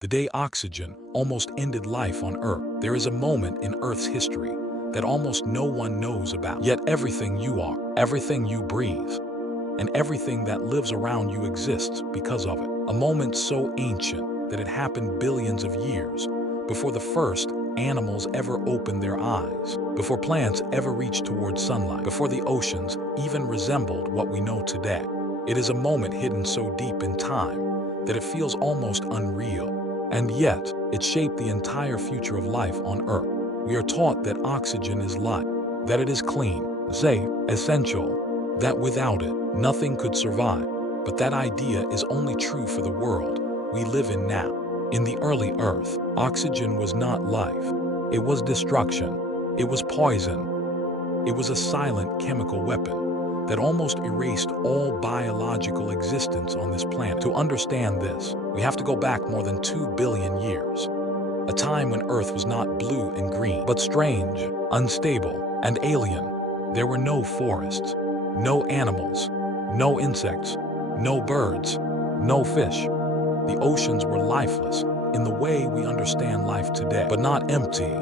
the day oxygen almost ended life on Earth. There is a moment in Earth's history that almost no one knows about. Yet everything you are, everything you breathe, and everything that lives around you exists because of it. A moment so ancient that it happened billions of years before the first animals ever opened their eyes, before plants ever reached towards sunlight, before the oceans even resembled what we know today. It is a moment hidden so deep in time that it feels almost unreal. And yet, it shaped the entire future of life on Earth. We are taught that oxygen is life, that it is clean, safe, essential, that without it, nothing could survive. But that idea is only true for the world we live in now. In the early Earth, oxygen was not life. It was destruction. It was poison. It was a silent chemical weapon that almost erased all biological existence on this planet. To understand this, we have to go back more than 2 billion years. A time when Earth was not blue and green, but strange, unstable, and alien. There were no forests, no animals, no insects, no birds, no fish. The oceans were lifeless in the way we understand life today, but not empty.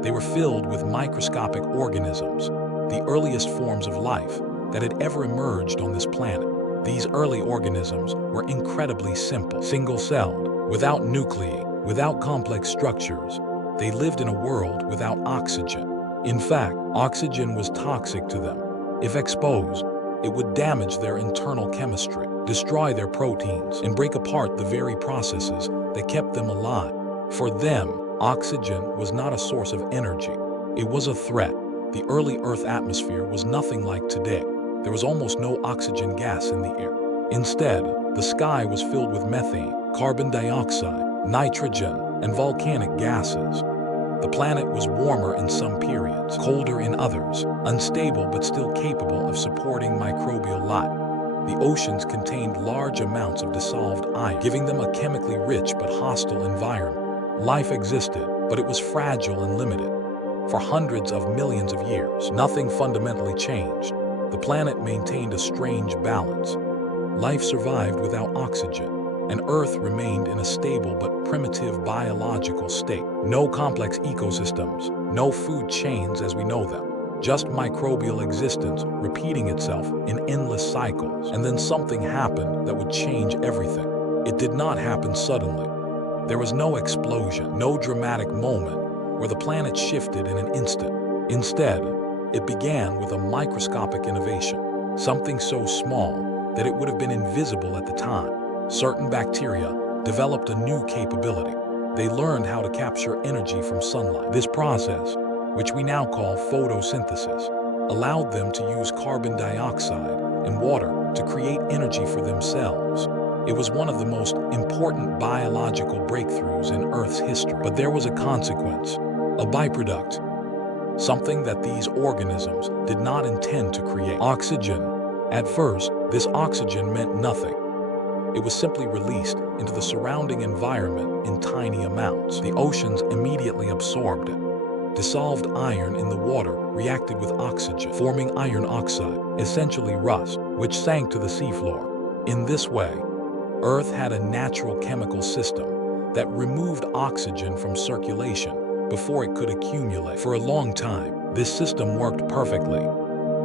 They were filled with microscopic organisms, the earliest forms of life that had ever emerged on this planet. These early organisms were incredibly simple, single-celled, without nuclei, without complex structures. They lived in a world without oxygen. In fact, oxygen was toxic to them. If exposed, it would damage their internal chemistry, destroy their proteins, and break apart the very processes that kept them alive. For them, oxygen was not a source of energy. It was a threat. The early Earth atmosphere was nothing like today. There was almost no oxygen gas in the air. Instead, the sky was filled with methane, carbon dioxide, nitrogen, and volcanic gases. The planet was warmer in some periods, colder in others, unstable but still capable of supporting microbial life. The oceans contained large amounts of dissolved iron, giving them a chemically rich but hostile environment. Life existed, but it was fragile and limited. For hundreds of millions of years, nothing fundamentally changed. The planet maintained a strange balance. Life survived without oxygen, and Earth remained in a stable but primitive biological state. No complex ecosystems, no food chains as we know them, just microbial existence repeating itself in endless cycles. And then something happened that would change everything. It did not happen suddenly. There was no explosion, no dramatic moment where the planet shifted in an instant. Instead, it began with a microscopic innovation, something so small that it would have been invisible at the time. Certain bacteria developed a new capability. They learned how to capture energy from sunlight. This process, which we now call photosynthesis, allowed them to use carbon dioxide and water to create energy for themselves. It was one of the most important biological breakthroughs in Earth's history. But there was a consequence, a byproduct, something that these organisms did not intend to create: oxygen. At first, this oxygen meant nothing. It was simply released into the surrounding environment in tiny amounts. The oceans immediately absorbed it. Dissolved iron in the water reacted with oxygen, forming iron oxide, essentially rust, which sank to the seafloor. In this way, Earth had a natural chemical system that removed oxygen from circulation before it could accumulate. For a long time, this system worked perfectly.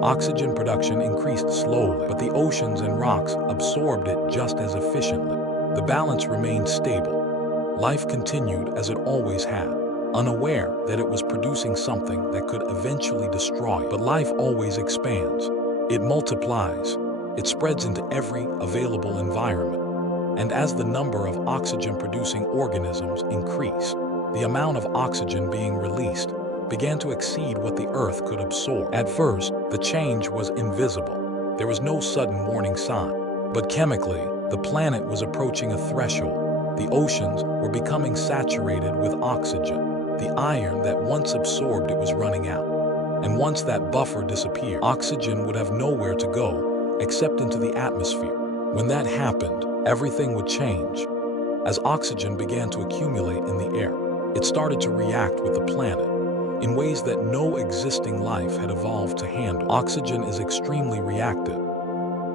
Oxygen production increased slowly, but the oceans and rocks absorbed it just as efficiently. The balance remained stable. Life continued as it always had, unaware that it was producing something that could eventually destroy it. But life always expands. It multiplies. It spreads into every available environment. And as the number of oxygen-producing organisms increased, the amount of oxygen being released began to exceed what the Earth could absorb. At first, the change was invisible. There was no sudden warning sign. But chemically, the planet was approaching a threshold. The oceans were becoming saturated with oxygen. The iron that once absorbed it was running out. And once that buffer disappeared, oxygen would have nowhere to go except into the atmosphere. When that happened, everything would change. As oxygen began to accumulate in the air, it started to react with the planet in ways that no existing life had evolved to handle. Oxygen is extremely reactive.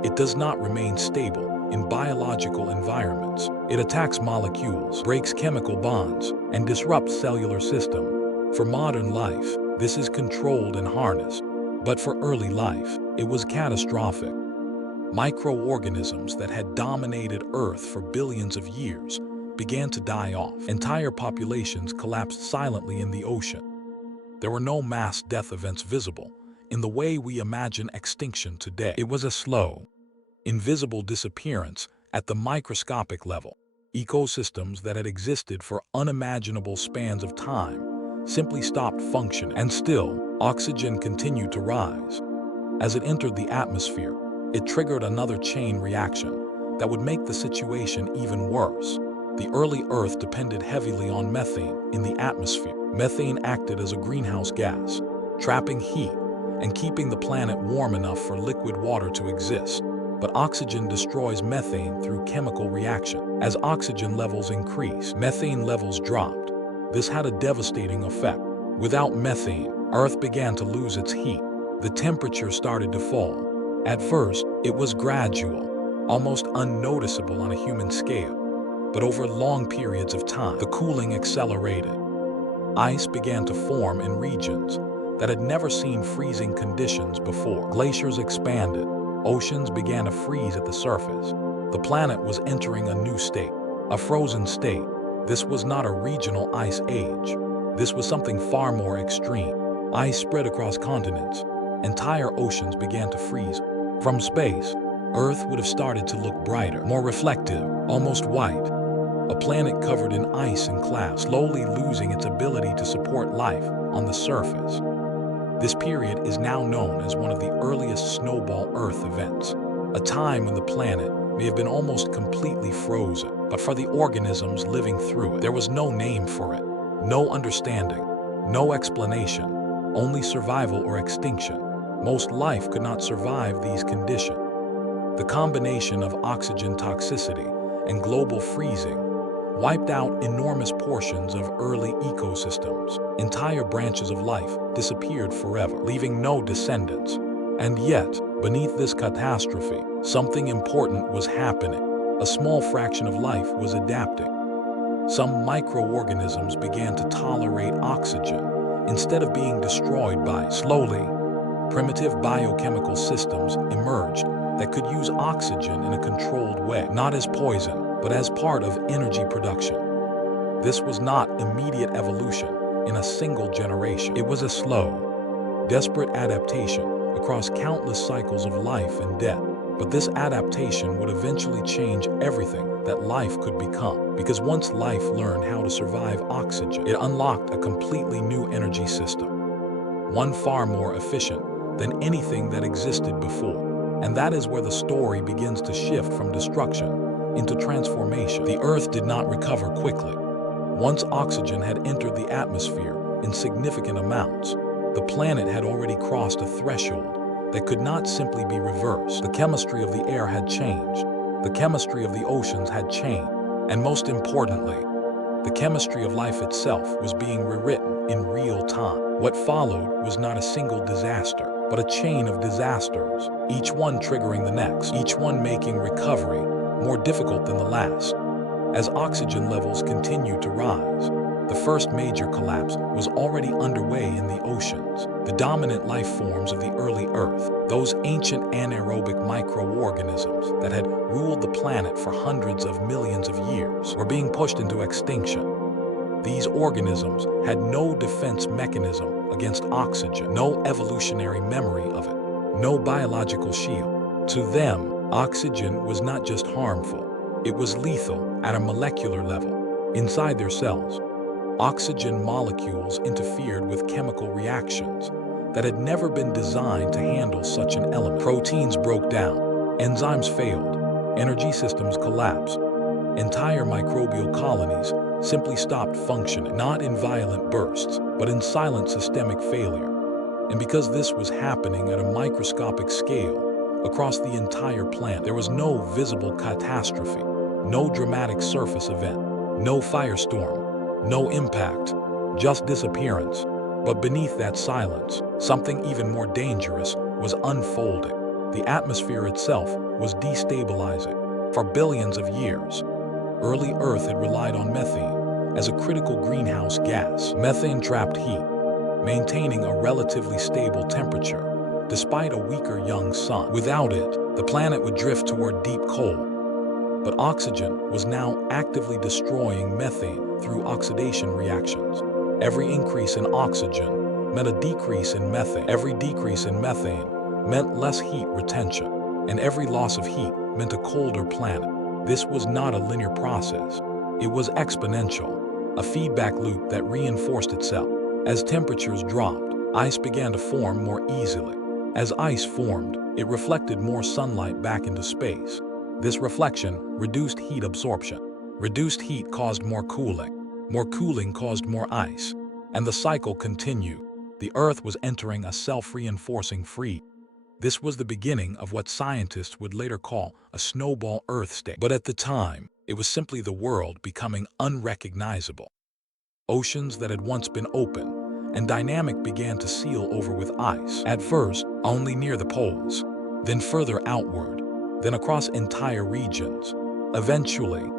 It does not remain stable in biological environments. It attacks molecules, breaks chemical bonds, and disrupts cellular system. For modern life, this is controlled and harnessed. But for early life, it was catastrophic. Microorganisms that had dominated Earth for billions of years began to die off. Entire populations collapsed silently in the ocean. There were no mass death events visible in the way we imagine extinction today. It was a slow, invisible disappearance at the microscopic level. Ecosystems that had existed for unimaginable spans of time simply stopped functioning. And still, oxygen continued to rise. As it entered the atmosphere, it triggered another chain reaction that would make the situation even worse. The early Earth depended heavily on methane in the atmosphere. Methane acted as a greenhouse gas, trapping heat and keeping the planet warm enough for liquid water to exist. But oxygen destroys methane through chemical reaction. As oxygen levels increased, methane levels dropped. This had a devastating effect. Without methane, Earth began to lose its heat. The temperature started to fall. At first, it was gradual, almost unnoticeable on a human scale. But over long periods of time, the cooling accelerated. Ice began to form in regions that had never seen freezing conditions before. Glaciers expanded. Oceans began to freeze at the surface. The planet was entering a new state, a frozen state. This was not a regional ice age. This was something far more extreme. Ice spread across continents. Entire oceans began to freeze. From space, Earth would have started to look brighter, more reflective, almost white. A planet covered in ice and clouds, slowly losing its ability to support life on the surface. This period is now known as one of the earliest snowball Earth events, a time when the planet may have been almost completely frozen. But for the organisms living through it, there was no name for it, no understanding, no explanation, only survival or extinction. Most life could not survive these conditions. The combination of oxygen toxicity and global freezing wiped out enormous portions of early ecosystems. Entire branches of life disappeared forever, leaving no descendants. And yet, beneath this catastrophe, something important was happening. A small fraction of life was adapting. Some microorganisms began to tolerate oxygen instead of being destroyed by it. Slowly, primitive biochemical systems emerged that could use oxygen in a controlled way, not as poison, but as part of energy production. This was not immediate evolution in a single generation. It was a slow, desperate adaptation across countless cycles of life and death. But this adaptation would eventually change everything that life could become. Because once life learned how to survive oxygen, it unlocked a completely new energy system, one far more efficient than anything that existed before. And that is where the story begins to shift from destruction into transformation. The Earth did not recover quickly. Once oxygen had entered the atmosphere in significant amounts, the planet had already crossed a threshold that could not simply be reversed. The chemistry of the air had changed. The chemistry of the oceans had changed. And most importantly, the chemistry of life itself was being rewritten in real time. What followed was not a single disaster, but a chain of disasters, each one triggering the next, each one making recovery more difficult than the last. As oxygen levels continued to rise, the first major collapse was already underway in the oceans. The dominant life forms of the early Earth, those ancient anaerobic microorganisms that had ruled the planet for hundreds of millions of years, were being pushed into extinction. These organisms had no defense mechanism against oxygen, no evolutionary memory of it, no biological shield. To them, oxygen was not just harmful, it was lethal at a molecular level. Inside their cells, oxygen molecules interfered with chemical reactions that had never been designed to handle such an element. Proteins broke down, enzymes failed, energy systems collapsed. Entire microbial colonies simply stopped functioning, not in violent bursts, but in silent systemic failure. And because this was happening at a microscopic scale, across the entire planet, there was no visible catastrophe, no dramatic surface event, no firestorm, no impact, just disappearance. But beneath that silence, something even more dangerous was unfolding. The atmosphere itself was destabilizing. For billions of years, Early Earth had relied on methane as a critical greenhouse gas. Methane trapped heat, maintaining a relatively stable temperature, despite a weaker young sun. Without it, the planet would drift toward deep cold. But oxygen was now actively destroying methane through oxidation reactions. Every increase in oxygen meant a decrease in methane. Every decrease in methane meant less heat retention. And every loss of heat meant a colder planet. This was not a linear process. It was exponential, a feedback loop that reinforced itself. As temperatures dropped, ice began to form more easily. As ice formed, it reflected more sunlight back into space. This reflection reduced heat absorption. Reduced heat caused more cooling. More cooling caused more ice. And the cycle continued. The Earth was entering a self-reinforcing freeze. This was the beginning of what scientists would later call a snowball Earth state. But at the time, it was simply the world becoming unrecognizable. Oceans that had once been open and dynamic began to seal over with ice. At first, only near the poles, then further outward, then across entire regions. Eventually,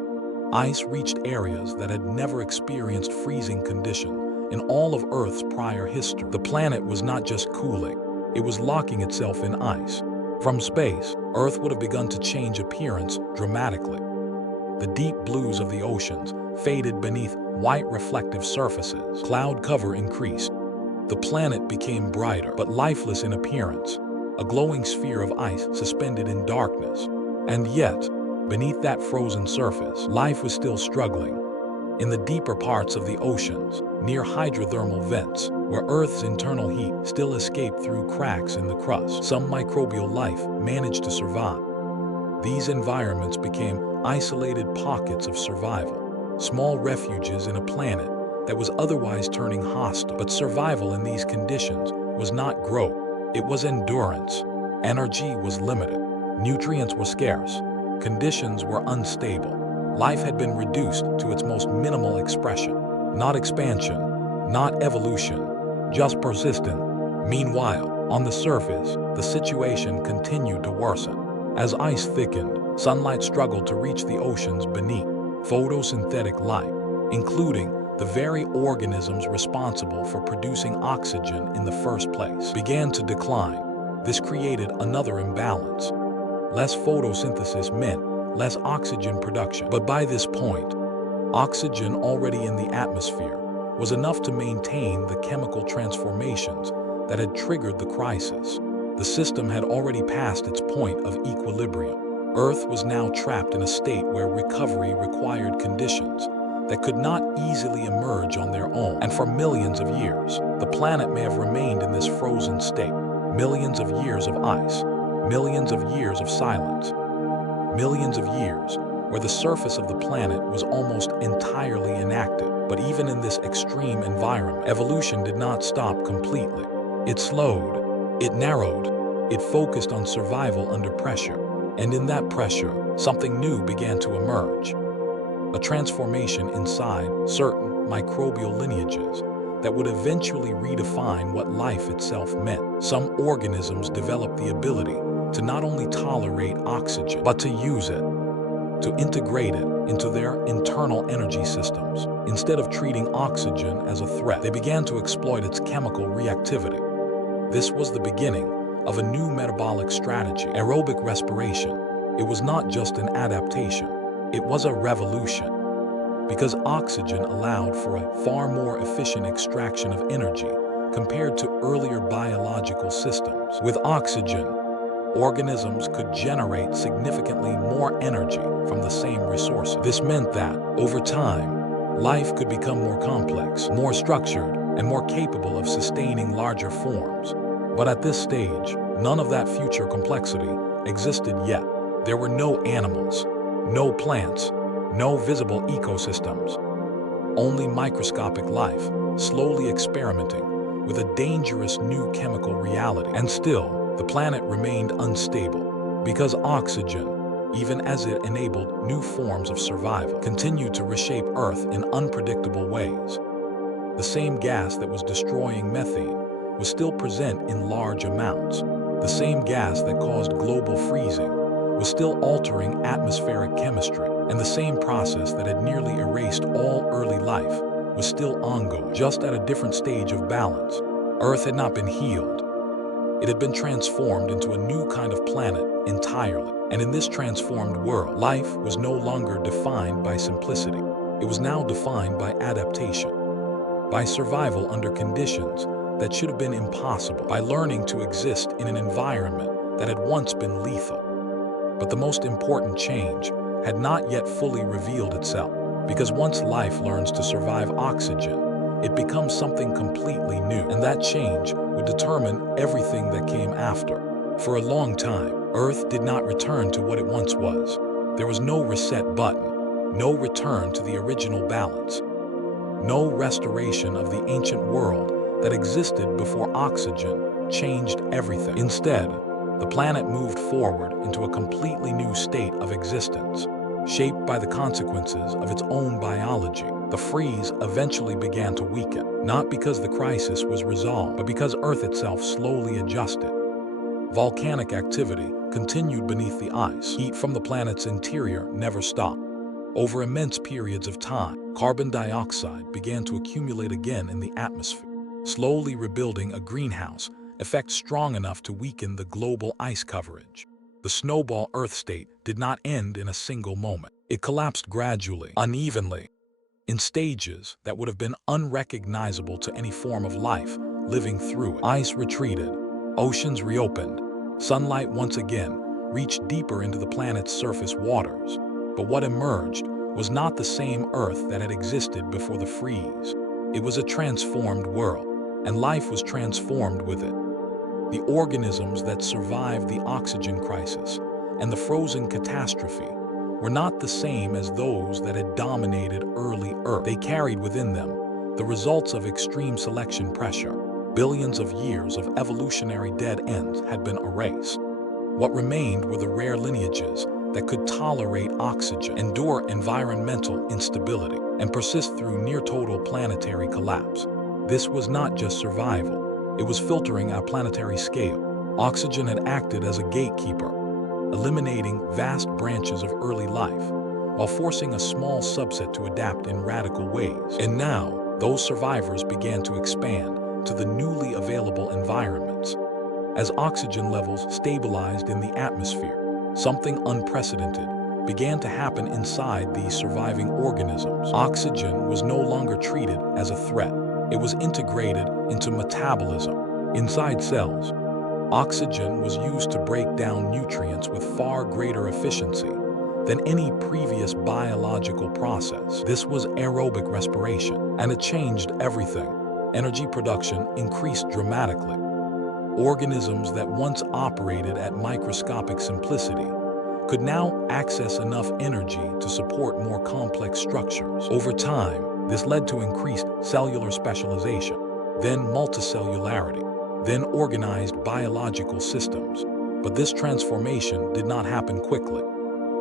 ice reached areas that had never experienced freezing condition in all of Earth's prior history. The planet was not just cooling, it was locking itself in ice. From space, Earth would have begun to change appearance dramatically. The deep blues of the oceans faded beneath white reflective surfaces. Cloud cover increased. The planet became brighter but lifeless in appearance, a glowing sphere of ice suspended in darkness. And yet, beneath that frozen surface, life was still struggling. In the deeper parts of the oceans, near hydrothermal vents, where Earth's internal heat still escaped through cracks in the crust, some microbial life managed to survive. These environments became isolated pockets of survival, small refuges in a planet that was otherwise turning hostile. But survival in these conditions was not growth, it was endurance. Energy was limited, nutrients were scarce, conditions were unstable. Life had been reduced to its most minimal expression. Not expansion, not evolution, just persistence. Meanwhile, on the surface, the situation continued to worsen. As ice thickened, sunlight struggled to reach the oceans beneath. Photosynthetic light, including the very organisms responsible for producing oxygen in the first place, began to decline. This created another imbalance. Less photosynthesis meant less oxygen production. But by this point, oxygen already in the atmosphere was enough to maintain the chemical transformations that had triggered the crisis. The system had already passed its point of equilibrium. Earth was now trapped in a state where recovery required conditions that could not easily emerge on their own. And for millions of years, the planet may have remained in this frozen state. Millions of years of ice, millions of years of silence, millions of years where the surface of the planet was almost entirely inactive. But even in this extreme environment, evolution did not stop completely. It slowed, it narrowed, it focused on survival under pressure. And in that pressure, something new began to emerge. A transformation inside certain microbial lineages that would eventually redefine what life itself meant. Some organisms developed the ability to not only tolerate oxygen, but to use it, to integrate it into their internal energy systems. Instead of treating oxygen as a threat, they began to exploit its chemical reactivity. This was the beginning of a new metabolic strategy, aerobic respiration. It was not just an adaptation, it was a revolution. Because oxygen allowed for a far more efficient extraction of energy compared to earlier biological systems. With oxygen, organisms could generate significantly more energy from the same resources. This meant that, over time, life could become more complex, more structured, and more capable of sustaining larger forms. But at this stage, none of that future complexity existed yet. There were no animals, no plants, no visible ecosystems. Only microscopic life, slowly experimenting with a dangerous new chemical reality. And still, the planet remained unstable, because oxygen, even as it enabled new forms of survival, continued to reshape Earth in unpredictable ways. The same gas that was destroying methane was still present in large amounts. The same gas that caused global freezing was still altering atmospheric chemistry. And the same process that had nearly erased all early life was still ongoing, just at a different stage of balance. Earth had not been healed. It had been transformed into a new kind of planet entirely. And in this transformed world, life was no longer defined by simplicity. It was now defined by adaptation, by survival under conditions that should have been impossible, by learning to exist in an environment that had once been lethal. But the most important change had not yet fully revealed itself, because once life learns to survive oxygen, it becomes something completely new, and that change would determine everything that came after. For a long time, Earth did not return to what it once was. There was no reset button, no return to the original balance, no restoration of the ancient world that existed before oxygen changed everything. Instead, the planet moved forward into a completely new state of existence, shaped by the consequences of its own biology. The freeze eventually began to weaken, not because the crisis was resolved, but because Earth itself slowly adjusted. Volcanic activity continued beneath the ice. Heat from the planet's interior never stopped. Over immense periods of time, carbon dioxide began to accumulate again in the atmosphere, slowly rebuilding a greenhouse effect strong enough to weaken the global ice coverage. The snowball Earth state did not end in a single moment. It collapsed gradually, unevenly, in stages that would have been unrecognizable to any form of life living through it. Ice retreated, oceans reopened, sunlight once again reached deeper into the planet's surface waters. But what emerged was not the same Earth that had existed before the freeze. It was a transformed world, and life was transformed with it. The organisms that survived the oxygen crisis and the frozen catastrophe were not the same as those that had dominated early Earth. They carried within them the results of extreme selection pressure. Billions of years of evolutionary dead ends had been erased. What remained were the rare lineages that could tolerate oxygen, endure environmental instability, and persist through near-total planetary collapse. This was not just survival. It was filtering at planetary scale. Oxygen had acted as a gatekeeper, eliminating vast branches of early life, while forcing a small subset to adapt in radical ways. And now, those survivors began to expand to the newly available environments. As oxygen levels stabilized in the atmosphere, something unprecedented began to happen inside these surviving organisms. Oxygen was no longer treated as a threat. It was integrated into metabolism. Inside cells, oxygen was used to break down nutrients with far greater efficiency than any previous biological process. This was aerobic respiration, and it changed everything. Energy production increased dramatically. Organisms that once operated at microscopic simplicity could now access enough energy to support more complex structures. Over time, this led to increased cellular specialization, then multicellularity, then organized biological systems. But this transformation did not happen quickly.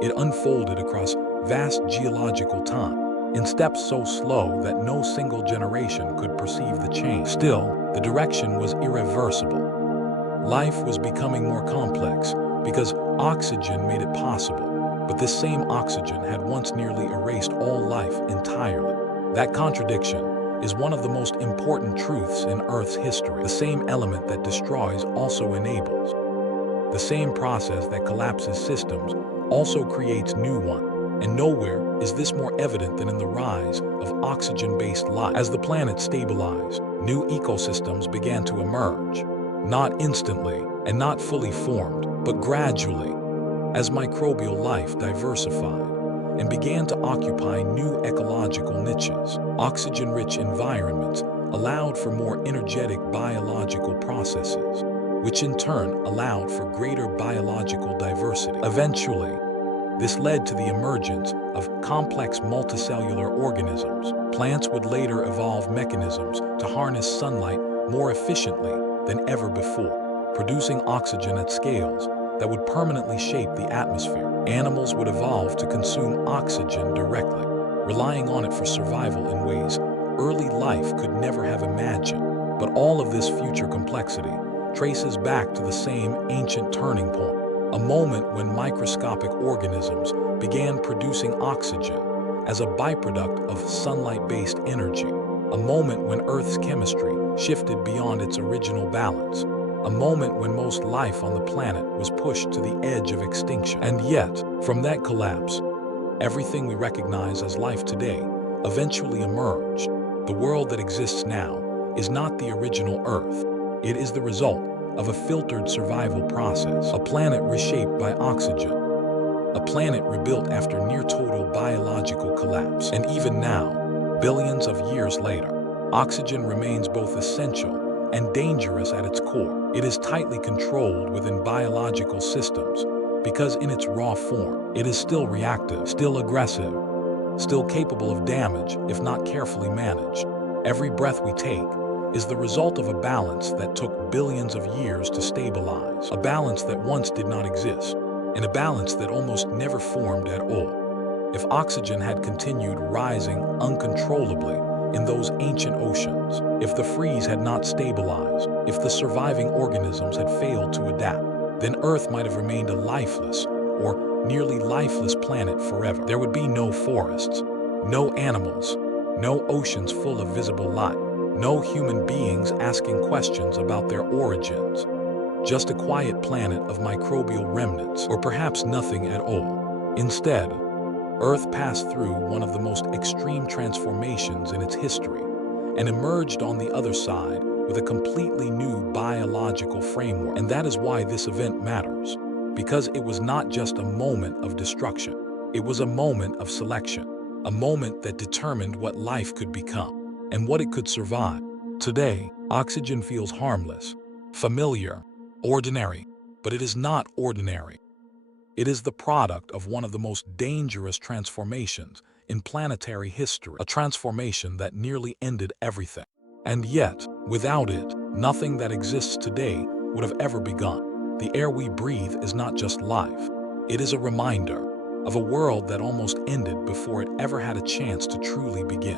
It unfolded across vast geological time, in steps so slow that no single generation could perceive the change. Still, the direction was irreversible. Life was becoming more complex because oxygen made it possible, but this same oxygen had once nearly erased all life entirely. That contradiction is one of the most important truths in Earth's history. The same element that destroys also enables. The same process that collapses systems also creates new ones. And nowhere is this more evident than in the rise of oxygen-based life. As the planet stabilized, new ecosystems began to emerge. Not instantly and not fully formed, but gradually, as microbial life diversified and began to occupy new ecological niches. Oxygen-rich environments allowed for more energetic biological processes, which in turn allowed for greater biological diversity. Eventually, this led to the emergence of complex multicellular organisms. Plants would later evolve mechanisms to harness sunlight more efficiently than ever before, producing oxygen at scales that would permanently shape the atmosphere. Animals would evolve to consume oxygen directly, relying on it for survival in ways early life could never have imagined. But all of this future complexity traces back to the same ancient turning point, A moment when microscopic organisms began producing oxygen as a byproduct of sunlight-based energy. A moment when Earth's chemistry shifted beyond its original balance. A moment when most life on the planet was pushed to the edge of extinction. And yet, from that collapse, everything we recognize as life today eventually emerged. The world that exists now is not the original Earth. It is the result of a filtered survival process. A planet reshaped by oxygen. A planet rebuilt after near-total biological collapse. And even now, billions of years later, oxygen remains both essential and dangerous at its core. It is tightly controlled within biological systems because in its raw form, it is still reactive, still aggressive, still capable of damage if not carefully managed. Every breath we take is the result of a balance that took billions of years to stabilize, a balance that once did not exist, and a balance that almost never formed at all. If oxygen had continued rising uncontrollably in those ancient oceans, if the freeze had not stabilized, if the surviving organisms had failed to adapt, then Earth might have remained a lifeless or nearly lifeless planet forever. There would be no forests, no animals, no oceans full of visible life, no human beings asking questions about their origins. Just a quiet planet of microbial remnants, or perhaps nothing at all. Instead, Earth passed through one of the most extreme transformations in its history and emerged on the other side with a completely new biological framework. And that is why this event matters, because it was not just a moment of destruction. It was a moment of selection, a moment that determined what life could become and what it could survive. Today, oxygen feels harmless, familiar, ordinary, but it is not ordinary. It is the product of one of the most dangerous transformations in planetary history, a transformation that nearly ended everything. And yet, without it, nothing that exists today would have ever begun. The air we breathe is not just life. It is a reminder of a world that almost ended before it ever had a chance to truly begin.